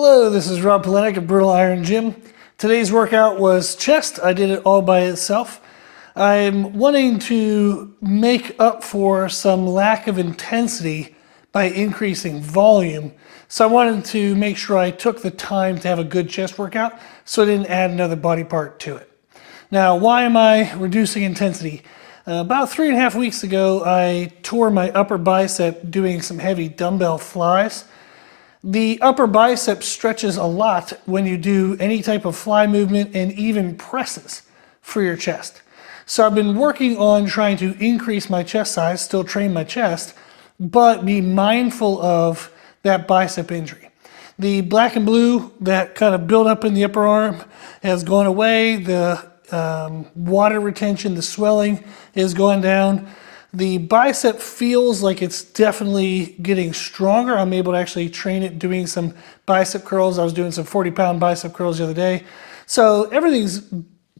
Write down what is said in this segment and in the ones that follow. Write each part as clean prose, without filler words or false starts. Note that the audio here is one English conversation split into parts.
Hello, this is Rob Polenic of Brutal Iron Gym. Today's workout was chest. I did it all by itself. I'm wanting to make up for some lack of intensity by increasing volume. So I wanted to make sure I took the time to have a good chest workout so I didn't add another body part to it. Now, why am I reducing intensity? About 3.5 weeks ago, I tore my upper bicep doing some heavy dumbbell flies. The upper bicep stretches a lot when you do any type of fly movement and even presses for your chest. So I've been working on trying to increase my chest size, still train my chest, but be mindful of that bicep injury. The black and blue that kind of built up in the upper arm has gone away. The water retention, the swelling is going down. The bicep feels like it's definitely getting stronger. I'm able to actually train it doing some bicep curls. I was doing some 40-pound bicep curls the other day. So everything's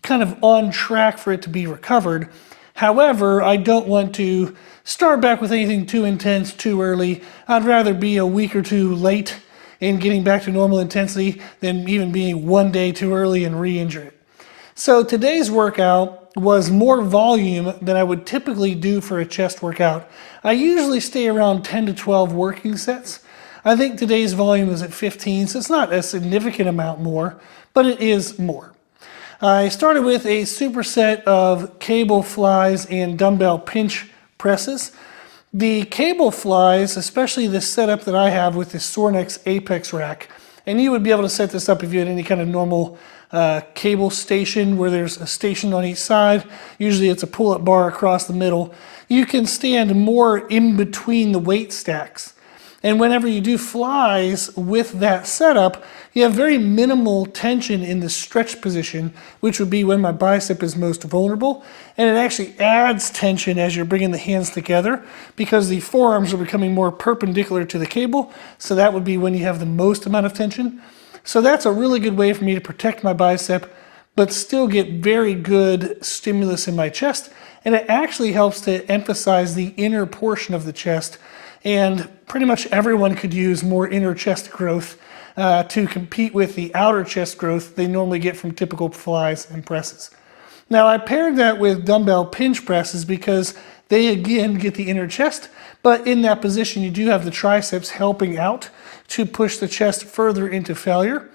kind of on track for it to be recovered. However, I don't want to start back with anything too intense too early. I'd rather be a week or two late in getting back to normal intensity than even being one day too early and re-injure it. So today's workout was more volume than I would typically do for a chest workout. I usually stay around 10 to 12 working sets. I think today's volume is at 15, so it's not a significant amount more, but it is more. I started with a superset of cable flies and dumbbell pinch presses. The cable flies, especially the setup that I have with the Sornex Apex rack, and you would be able to set this up if you had any kind of normal cable station where there's a station on each side. Usually it's a pull-up bar across the middle. You can stand more in between the weight stacks. And whenever you do flies with that setup, you have very minimal tension in the stretch position, which would be when my bicep is most vulnerable. And it actually adds tension as you're bringing the hands together because the forearms are becoming more perpendicular to the cable. So that would be when you have the most amount of tension. So that's a really good way for me to protect my bicep, but still get very good stimulus in my chest. And it actually helps to emphasize the inner portion of the chest. And pretty much everyone could use more inner chest growth to compete with the outer chest growth they normally get from typical flies and presses. Now I paired that with dumbbell pinch presses because they again get the inner chest, but in that position you do have the triceps helping out to push the chest further into failure.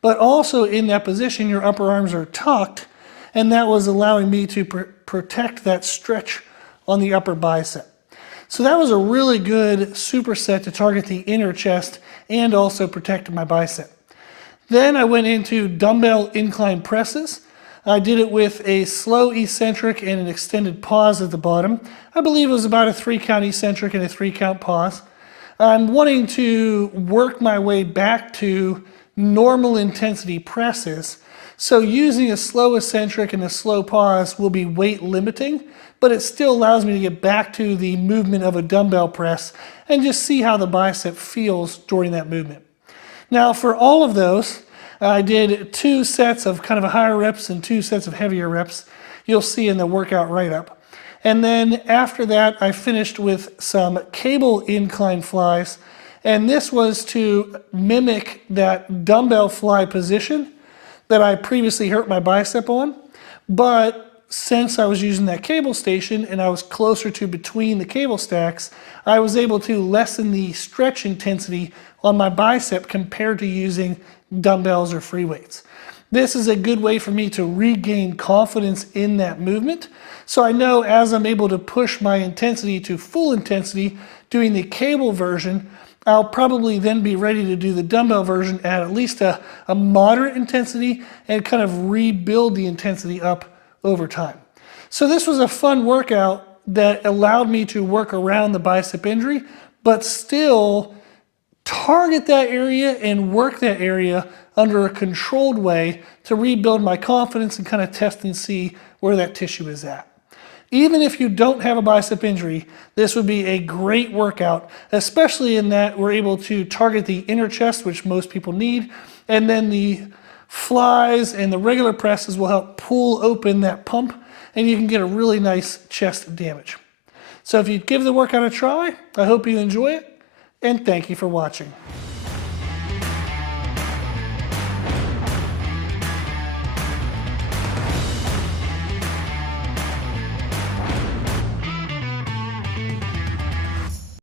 But also in that position your upper arms are tucked, and that was allowing me to protect that stretch on the upper bicep. So that was a really good superset to target the inner chest and also protect my bicep. Then I went into dumbbell incline presses. I did it with a slow eccentric and an extended pause at the bottom. I believe it was about a 3-count eccentric and a 3-count pause. I'm wanting to work my way back to normal intensity presses. So using a slow eccentric and a slow pause will be weight limiting, but it still allows me to get back to the movement of a dumbbell press and just see how the bicep feels during that movement. Now for all of those, I did 2 sets of kind of higher reps and 2 sets of heavier reps. You'll see in the workout write-up. And then after that, I finished with some cable incline flies. And this was to mimic that dumbbell fly position that I previously hurt my bicep on. But since I was using that cable station and I was closer to between the cable stacks, I was able to lessen the stretch intensity on my bicep compared to using dumbbells or free weights. This is a good way for me to regain confidence in that movement. So I know as I'm able to push my intensity to full intensity doing the cable version, I'll probably then be ready to do the dumbbell version at least a moderate intensity and kind of rebuild the intensity up over time. So this was a fun workout that allowed me to work around the bicep injury, but still target that area and work that area under a controlled way to rebuild my confidence and kind of test and see where that tissue is at. Even if you don't have a bicep injury, this would be a great workout, especially in that we're able to target the inner chest, which most people need, and then the flies and the regular presses will help pull open that pump, and you can get a really nice chest damage. So if you give the workout a try, I hope you enjoy it, and thank you for watching.